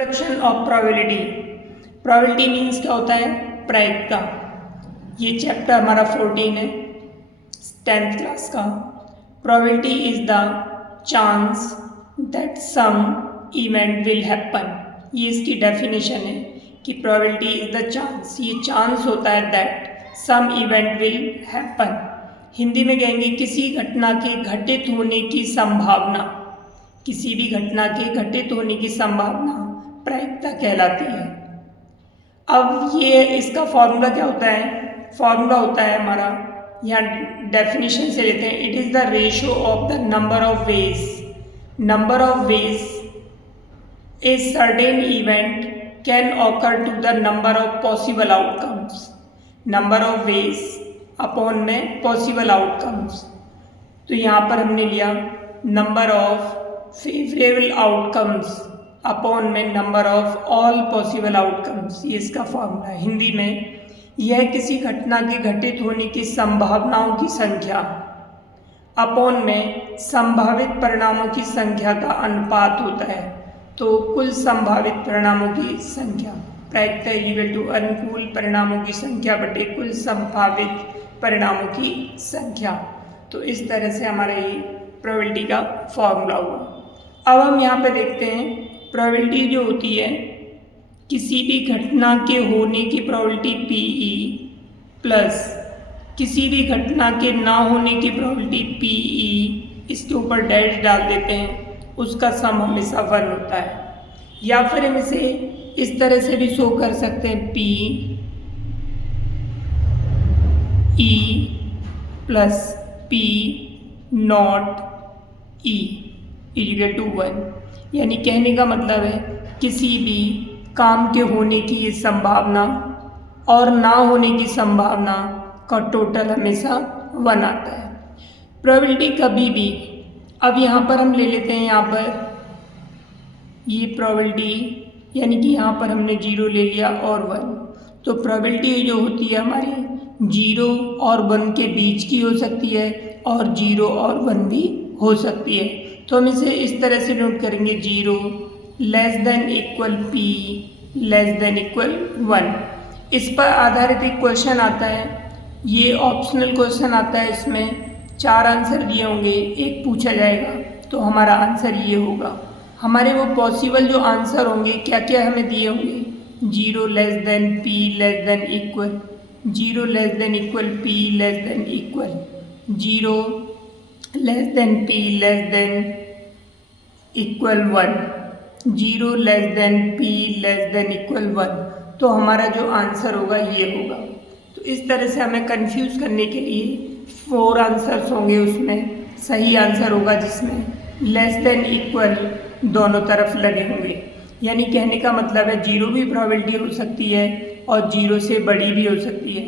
Introduction of probability. Probability means क्या होता है? प्रायिकता। ये चैप्टर हमारा 14 है 10th क्लास का। Probability is the chance that some event will happen. ये इसकी डेफिनेशन है कि प्रोबेबिलिटी इज द चांस, ये चांस होता है that some event will happen. Hindi में कहेंगे किसी घटना के घटित होने की संभावना। किसी भी घटना के घटित होने की संभावना प्रायिकता कहलाती है। अब ये इसका फॉर्मूला क्या होता है? फॉर्मूला होता है हमारा, यहाँ डेफिनेशन से लेते हैं, it is the ratio of the number of ways a certain event can occur to the number of possible outcomes. Number of ways upon में पॉसिबल आउटकम्स। तो यहाँ पर हमने लिया number of favourable outcomes upon में number of all possible outcomes. ये इसका formula है। हिंदी में यह किसी घटना के घटित होने की संभावनाओं की संख्या अपॉन में संभावित परिणामों की संख्या का अनुपात होता है। तो कुल संभावित परिणामों की संख्या, प्रायिकता इक्वल टू अनुकूल परिणामों की संख्या बटे कुल संभावित परिणामों की संख्या। तो इस तरह से हमारा ये प्रोबेबिलिटी का फॉर्मूला हुआ। अब हम यहाँ पे देखते हैं प्रोबेबिलिटी जो होती है, किसी भी घटना के होने की प्रोबेबिलिटी PE प्लस किसी भी घटना के ना होने की प्रोबेबिलिटी PE, इसके ऊपर डैश डाल देते हैं, उसका सम हमेशा 1 होता है। या फिर हम इसे इस तरह से भी शो कर सकते हैं, PE plus P not E equal to 1। यानी कहने का मतलब है किसी भी काम के होने की ये संभावना और ना होने की संभावना का टोटल हमेशा 1 आता है। प्रोबेबिलिटी कभी भी, अब यहाँ पर हम ले लेते हैं, यहाँ पर ये प्रोबेबिलिटी यानी कि यहाँ पर हमने 0 ले लिया और 1। तो प्रोबेबिलिटी जो होती है हमारी 0 और 1 के बीच की हो सकती है और 0 और 1 भी हो सकती है। तो हम इसे इस तरह से नोट करेंगे, 0 less than equal P less than equal 1। इस पर आधारित एक क्वेश्चन आता है, ये ऑप्शनल क्वेश्चन आता है। इसमें 4 आंसर दिए होंगे, एक पूछा जाएगा, तो हमारा आंसर ये होगा। हमारे वो पॉसिबल जो आंसर होंगे क्या क्या हमें दिए होंगे, 0 less than P less than equal, 0 less than equal P less than equal, 0 less than P less than equal 1, 0 less than P less than equal 1। तो हमारा जो आंसर होगा ये होगा। तो इस तरह से हमें कंफ्यूज करने के लिए 4 आंसर्स होंगे, उसमें सही आंसर होगा जिसमें लेस देन इक्वल दोनों तरफ लगे होंगे। यानी कहने का मतलब है 0 भी प्रोबेबिलिटी हो सकती है और 0 से बड़ी भी हो सकती है,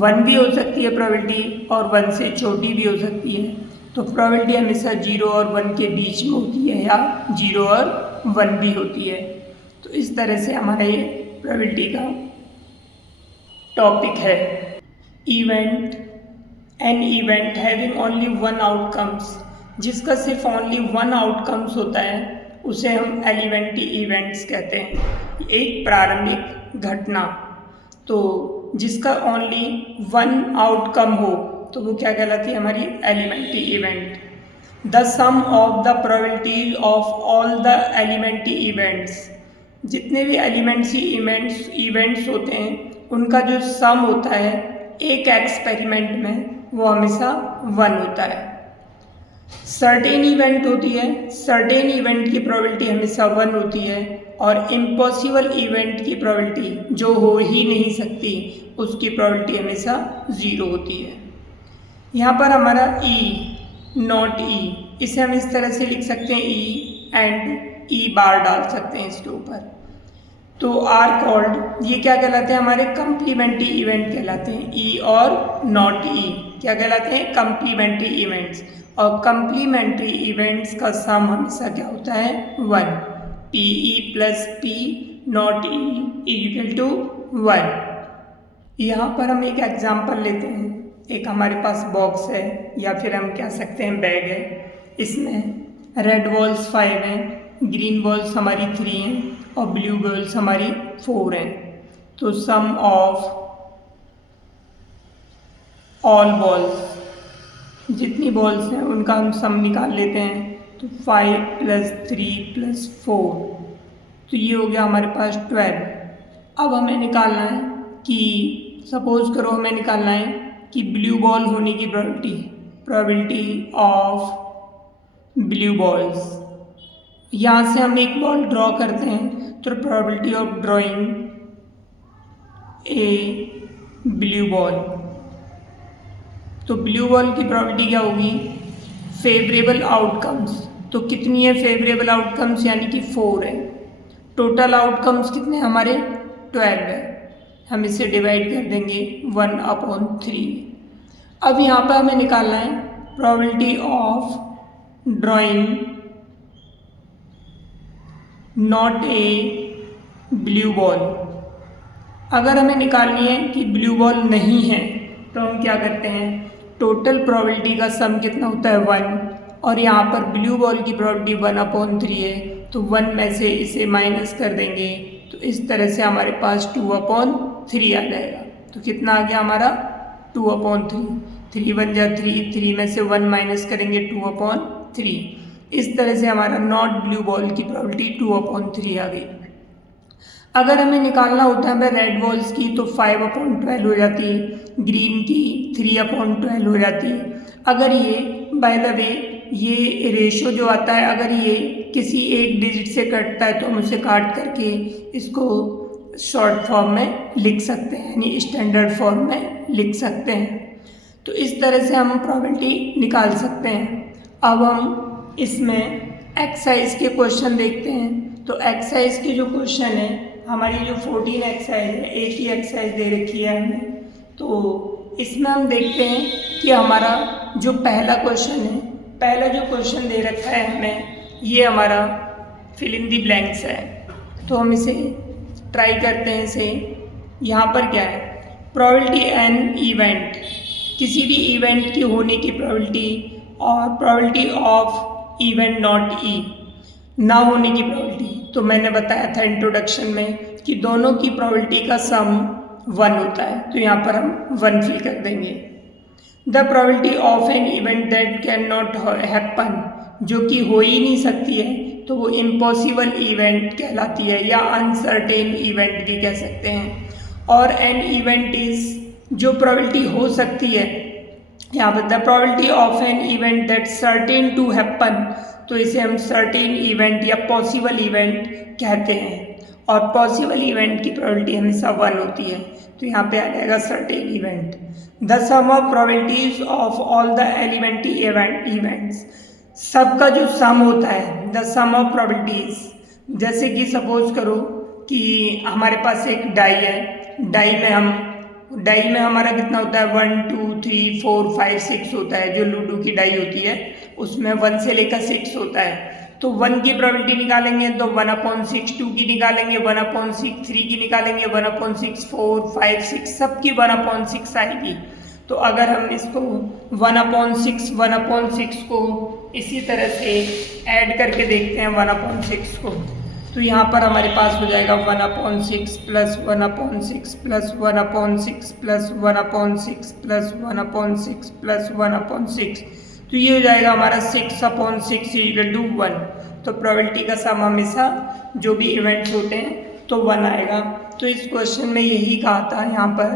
1 भी हो सकती है प्रोबेबिलिटी और 1 से छोटी भी हो सकती है। तो प्रोबेबिलिटी हमेशा 0 और 1 के बीच में होती है या 0 और 1 भी होती है। तो इस तरह से हमारा ये प्रोबेबिलिटी का टॉपिक है। Event, an event having only 1 outcomes, जिसका सिर्फ ओनली 1 आउटकम्स होता है उसे हम एलिमेंट्री इवेंट्स कहते हैं। एक प्रारंभिक घटना, तो जिसका ओनली 1 आउटकम हो तो वो क्या कहलाती है, हमारी elementary event. The sum of the probability of all the elementary events, जितने भी एलिमेंट्री इवेंट्स होते हैं उनका जो सम होता है एक एक्सपेरिमेंट में वो हमेशा 1 होता है। सर्टेन इवेंट होती है, सर्टेन इवेंट की प्रोबेबिलिटी हमेशा 1 होती है और इम्पॉसिबल इवेंट की प्रोबेबिलिटी जो हो ही नहीं सकती उसकी प्रोबेबिलिटी हमेशा 0 होती है। यहाँ पर हमारा E नॉट E, इसे हम इस तरह से लिख सकते हैं, E एंड E बार डाल सकते हैं इसके ऊपर। तो आर कॉल्ड, ये क्या कहलाते हैं, हमारे कंप्लीमेंट्री इवेंट कहलाते हैं। E और नॉट E क्या कहलाते हैं, कंप्लीमेंट्री इवेंट्स। और कंप्लीमेंट्री इवेंट्स का सम हमेशा क्या होता है, 1। PE plus P not E equal to 1। यहाँ पर हम एक एग्जाम्पल लेते हैं। एक हमारे पास बॉक्स है या फिर हम कह सकते हैं बैग है। इसमें रेड बॉल्स 5 हैं, ग्रीन बॉल्स हमारी 3 हैं और ब्लू बॉल्स हमारी 4 हैं। तो सम ऑफ ऑल बॉल्स, जितनी बॉल्स हैं उनका हम सम निकाल लेते हैं। तो 5 + 3 + 4, तो ये हो गया हमारे पास 12। अब हमें निकालना है कि सपोज करो हमें निकालना है कि ब्लू बॉल होने की प्रोबेबिलिटी ऑफ ब्लू बॉल्स। यहाँ से हम एक बॉल ड्रॉ करते हैं, तो probability of drawing A blue ball. तो ब्लू बॉल की प्रोबेबिलिटी क्या होगी? Favourable outcomes. तो कितनी है फेवरेबल आउटकम्स? यानी कि 4 है। टोटल आउटकम्स कितने हमारे? 12 है। हम इसे डिवाइड कर देंगे 1/3। अब यहाँ पर हमें निकालना है probability of drawing not a blue ball. अगर हमें निकालनी है कि ब्लू बॉल नहीं है तो हम क्या करते हैं, टोटल प्रोबेबिलिटी का सम कितना होता है? 1, और यहाँ पर ब्लू बॉल की प्रोबेबिलिटी 1/3 है, तो 1 में से इसे माइनस कर देंगे, तो इस तरह से हमारे पास 2/3 आ जाएगा। तो कितना आ गया हमारा? 2/3। 3 × 1 = 3, 3 में से 1 माइनस करेंगे 2/3। इस तरह से हमारा नॉट ब्लू बॉल की प्रोबेबिलिटी 2/3 आ गई। अगर हमें निकालना होता है हमें रेड बॉल्स की, तो 5/12 हो जाती है, ग्रीन की 3/12 हो जाती है। अगर ये बाय द वे ये रेशो जो आता है, अगर ये किसी एक डिजिट से कटता है तो हम उसे काट करके इसको शॉर्ट फॉर्म में लिख सकते हैं, यानी स्टैंडर्ड फॉर्म में लिख सकते हैं। तो इस तरह से हम प्रोबेबिलिटी निकाल सकते हैं। अब हम इसमें एक्सरसाइज के क्वेश्चन देखते हैं। तो एक्सरसाइज के जो क्वेश्चन है, हमारी जो 14 एक्सरसाइज है, एक ही एक्सरसाइज दे रखी है हमें। तो इसमें हम देखते हैं कि हमारा जो पहला क्वेश्चन है, पहला जो क्वेश्चन दे रखा है हमें, ये हमारा फिल इन दी ब्लैंक्स है। तो हम इसे ट्राई करते हैं। इसे यहाँ पर क्या है, प्रोबेबिलिटी एन इवेंट, किसी भी इवेंट की होने की प्रोबेबिलिटी, और प्रोबेबिलिटी ऑफ इवेंट नॉट ई, ना होने की प्रोबेबिलिटी। तो मैंने बताया था इंट्रोडक्शन में कि दोनों की प्रोबेबिलिटी का सम 1 होता है, तो यहाँ पर हम 1 फिल कर देंगे। The probability of an event that can not happen, जो कि हो ही नहीं सकती है, तो वो इम्पॉसिबल इवेंट कहलाती है, या अनसर्टेन इवेंट भी कह सकते हैं। और एन इवेंट इज, जो प्रोबेबिलिटी हो सकती है, यहाँ पर the probability of an event that certain to happen, तो इसे हम सर्टेन इवेंट या पॉसिबल इवेंट कहते हैं। और पॉसिबल इवेंट की प्रोबेबिलिटी हमेशा 1 होती है, तो यहाँ पे आ जाएगा certain event. The sum of probabilities of all the elementary events, सबका जो सम होता है, द सम ऑफ प्रोबेबिलिटीज, जैसे कि सपोज करो कि हमारे पास एक डाई है, डाई में हमारा कितना होता है? 1 2 3 4 5 6 होता है। जो लूडो की डाई होती है उसमें 1 से लेकर 6 होता है। तो 1 की प्रोबेबिलिटी निकालेंगे तो 1/6, 2 की निकालेंगे 1/6, 3 की निकालेंगे 1/6, 4 5 6, सबकी 1/6 आएगी। तो अगर हम इसको 1/6 को इसी तरह से ऐड करके देखते हैं 1/6 को, तो यहाँ पर हमारे पास हो जाएगा 1/6 + 1/6 + 1/6 + 1/6 + 1/6 + 1/6, तो ये हो जाएगा हमारा 6/6 = 1। तो प्रोबेबिलिटी का सम हमेशा जो भी इवेंट्स होते हैं तो 1 आएगा। तो इस क्वेश्चन में यही कहा था यहाँ पर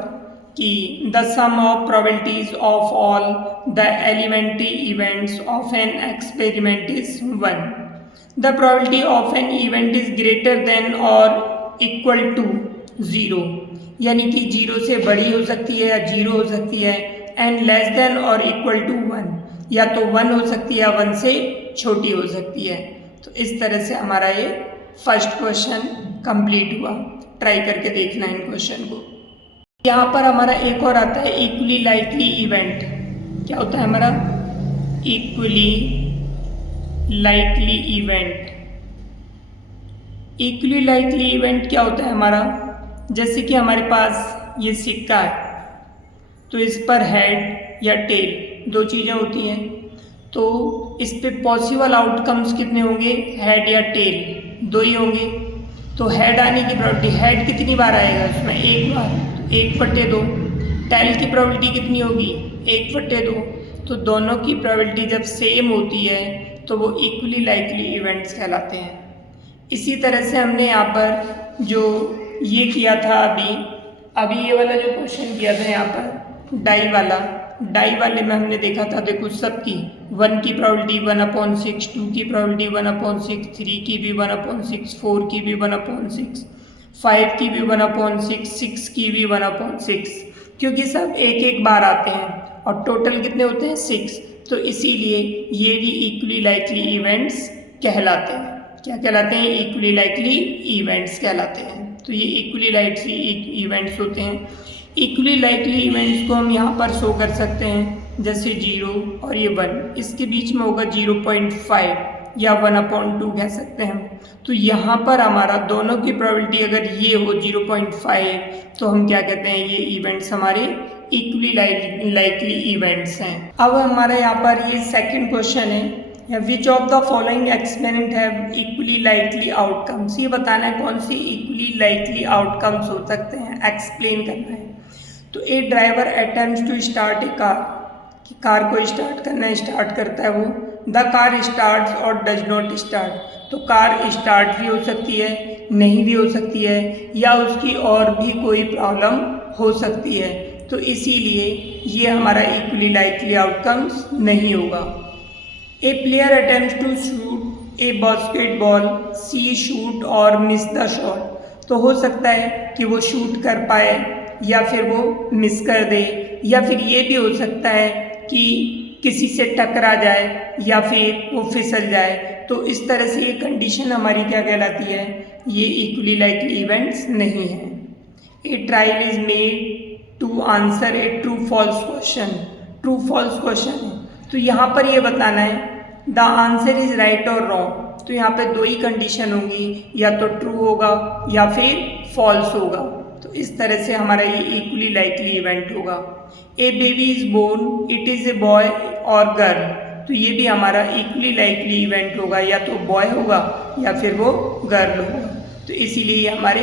कि the sum of probabilities of all the elementary events of an experiment is 1। The probability of an event is greater than और इक्वल टू 0, यानी कि 0 से बड़ी हो सकती है या 0 हो सकती है, एंड लेस देन और इक्वल टू 1, या तो 1 हो सकती है या 1 से छोटी हो सकती है। तो इस तरह से हमारा ये फर्स्ट क्वेश्चन कंप्लीट हुआ। ट्राई करके देखना इन क्वेश्चन को। यहाँ पर हमारा एक और आता है इक्वली लाइकली इवेंट। क्या होता है हमारा? Equally likely event. Equally likely event क्या होता है हमारा? जैसे कि हमारे पास ये सिक्का है, तो इस पर हेड या टेल 2 चीज़ें होती हैं, तो इस पे पॉसिबल आउटकम्स कितने होंगे? हेड या टेल 2 ही होंगे। तो हेड आने की प्रोबेबिलिटी, हेड कितनी बार आएगा उसमें, एक बार, तो 1/2। टेल की प्रोबेबिलिटी कितनी होगी, 1/2। तो दोनों की प्रोबेबिलिटी जब सेम होती है तो वो इक्वली लाइकली इवेंट्स कहलाते हैं। इसी तरह से हमने यहाँ पर जो ये किया था अभी ये वाला जो क्वेश्चन किया था यहाँ पर डाई वाले में हमने देखा था, देखो सबकी 1 की प्रोबेबिलिटी 1/6, 2 की प्रोबेबिलिटी 1/6, 3 की भी 1/6, 4 की भी 1/6, 5 की भी 1/6, 6 की भी 1/6, क्योंकि सब एक एक बार आते हैं और टोटल कितने होते हैं 6, तो इसीलिए ये भी इक्वली लाइकली इवेंट्स कहलाते हैं। क्या कहलाते हैं, इक्वली लाइकली इवेंट्स कहलाते हैं। तो ये इक्वली लाइकली इवेंट्स होते हैं। इक्वली लाइकली इवेंट्स को हम यहाँ पर शो कर सकते हैं, जैसे 0 और ये 1, इसके बीच में होगा 0.5 या 1/2 कह सकते हैं। तो यहाँ पर हमारा दोनों की प्रोबेबिलिटी अगर ये हो 0.5 तो हम क्या कहते हैं, ये इवेंट्स हमारे इक्वली लाइकली इवेंट्स हैं। अब हमारा यहाँ पर ये सेकंड क्वेश्चन है, which of the following experiment have equally likely outcomes. ये बताना है कौन सी इक्वली लाइकली आउटकम्स हो सकते हैं, एक्सप्लेन करना है। तो a driver attempts to start a car को स्टार्ट करना स्टार्ट करता है वो, द कार स्टार्ट्स और डज नॉट स्टार्ट। तो कार स्टार्ट भी हो सकती है, नहीं भी हो सकती है, या उसकी और भी कोई प्रॉब्लम हो सकती है। तो इसीलिए ये हमारा इक्वली लाइकली आउटकम्स नहीं होगा। A player attempts to shoot a basketball, see shoot और मिस द शॉट। तो हो सकता है कि वो शूट कर पाए या फिर वो मिस कर दे, या फिर ये भी हो सकता है कि किसी से टकरा जाए या फिर वो फिसल जाए। तो इस तरह से ये कंडीशन हमारी क्या कहलाती है, ये इक्वली लाइकली इवेंट्स नहीं है। A trial is made to answer a true false question. True false question है, तो यहाँ पर ये बताना है द आंसर इज राइट और रॉन्ग। तो यहाँ पे दो ही कंडीशन होंगी, या तो ट्रू होगा या फिर फॉल्स होगा। तो इस तरह से हमारा ये इक्वली लाइकली इवेंट होगा। A baby is born, it is a boy और गर्ल। तो ये भी हमारा इक्वली लाइकली इवेंट होगा, या तो बॉय होगा या फिर वो गर्ल होगा। तो इसीलिए ये हमारे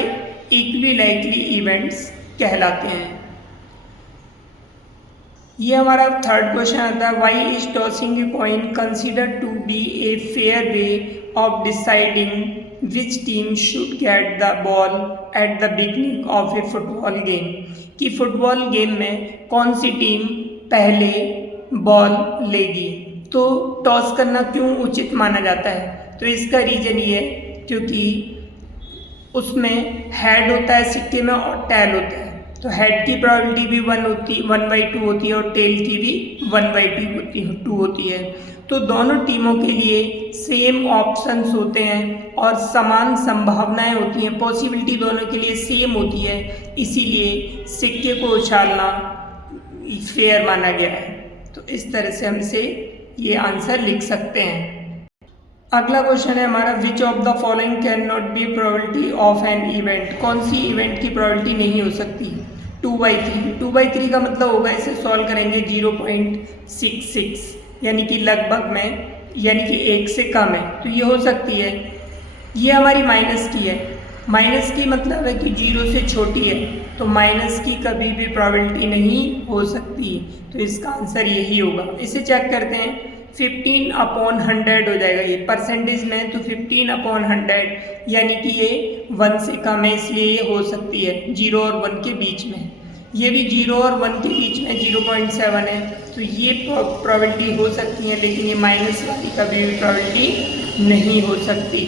इक्वली लाइकली इवेंट्स कहलाते हैं। ये हमारा थर्ड क्वेश्चन आता है, why is tossing a coin consider to be a fair way of deciding which team should get the ball at the beginning of a football game. कि football game में कौन सी team पहले ball लेगी। तो toss करना क्यों उचित माना जाता है, तो इसका रीज़न ये है क्योंकि उसमें हेड होता है सिक्के में और टेल होता है। तो हेड की प्रोबेबिलिटी भी 1/2 होती है और टेल की भी 1/2 होती है। तो दोनों टीमों के लिए सेम ऑप्शंस होते हैं और समान संभावनाएं होती हैं, पॉसिबिलिटी दोनों के लिए सेम होती है। इसीलिए सिक्के को उछालना फेयर माना गया है। तो इस तरह से हम इसे ये आंसर लिख सकते हैं। अगला क्वेश्चन है हमारा, which of the following can not be probability of an event. कौन सी इवेंट की प्रोबेबिलिटी नहीं हो सकती, 2/3। 2/3 का मतलब होगा, इसे सॉल्व करेंगे 0.66, यानी कि लगभग में, यानी कि 1 से कम है। तो ये हो सकती है। ये हमारी माइनस की है, माइनस की मतलब है कि 0 से छोटी है, तो माइनस की कभी भी प्रोबेबिलिटी नहीं हो सकती। तो इसका आंसर यही होगा। इसे चेक करते हैं, 15/100 हो जाएगा। ये परसेंटेज में तो 15/100, यानी कि ये 1 से कम है, इसलिए ये हो सकती है 0 और 1 के बीच में। ये भी 0 और 1 के बीच में 0.7 है, तो ये प्रोबेबिलिटी हो सकती है, लेकिन ये माइनस वाली कभी भी प्रोबेबिलिटी नहीं हो सकती।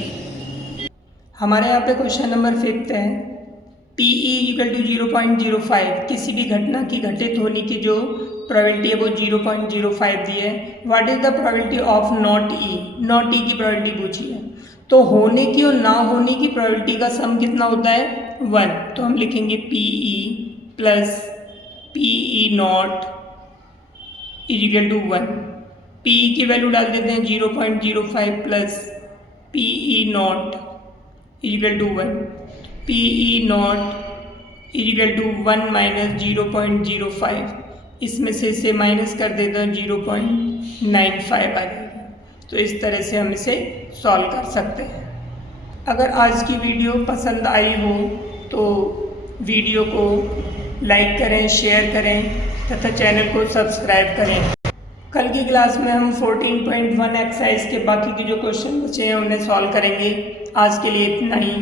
हमारे यहाँ पे क्वेश्चन नंबर 5 है, PE = 0.05। किसी भी घटना की घटित होने की जो प्रोबेबिलिटी है वो 0.05 दी है। What is the probability of not E. Not E की प्रोबेबिलिटी पूछी है, तो होने की और ना होने की प्रोबेबिलिटी का सम कितना होता है, 1। तो हम लिखेंगे PE + PE0 = 1। PE की वैल्यू डाल देते हैं 0.05 + PE0 = 1। PE0 = 1 - 0.05, इसमें से इसे माइनस कर देते हैं 0.95 आ जाएगा। तो इस तरह से हम इसे सॉल्व कर सकते हैं। अगर आज की वीडियो पसंद आई हो तो वीडियो को लाइक करें, शेयर करें तथा चैनल को सब्सक्राइब करें। कल की क्लास में हम 14.1 एक्सरसाइज के बाकी के जो क्वेश्चन बचे हैं उन्हें सॉल्व करेंगे। आज के लिए इतना ही।